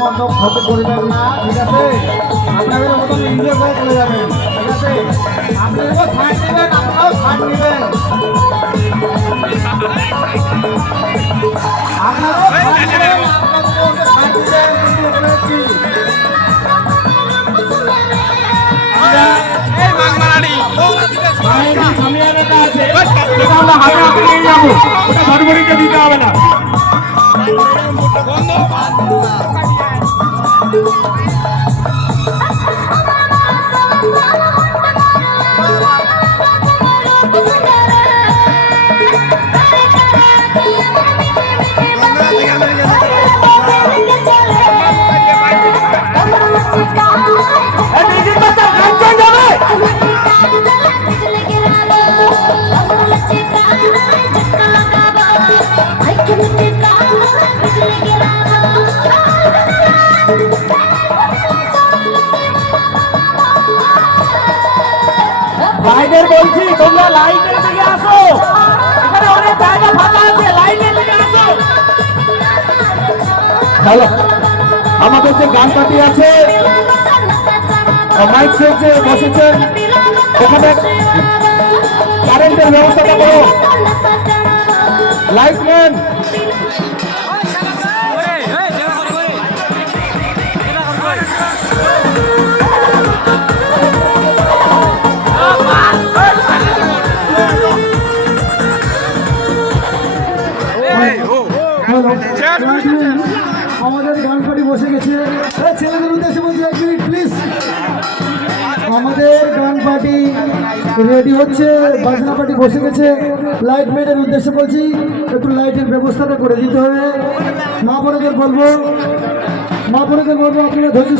মণ্ডপ ক্ষতি করবেন না, ঠিক আছে? আপনাদের মতন এনজয় করে চলে যাবেন, ঠিক আছে? আপনাদেরও ছাড় নেবেন, আপনারাও ছাড় নেবেন, আপনারাও ছাড় নেবেন, আপনাদেরও ছাড় নেবেন। দিতে হবে না। ভাইদের বলছি তোমরা লাইনের দিকে আসো, এখানে অনেক জায়গা ফাঁকা আছে, লাইনের দিকে আসো। হ্যালো, আমাদের যে গান পার্টি আছে মাইক সেটে বসেছেন, ওখানে কারেন্টের ব্যবস্থাটা করো, লাইটম্যান আমাদের গান পার্টি বসে গেছে। ছেলেদের উদ্দেশ্যে বলছি এক মিনিট প্লিজ, আমাদের গান পার্টি রেডি হচ্ছে, বাজনা পার্টি বসে গেছে। লাইটম্যানের উদ্দেশ্যে বলছি একটু লাইটের ব্যবস্থাটা করে দিতে হবে। মা বোনেদের বলবো আপনারা ধৈর্য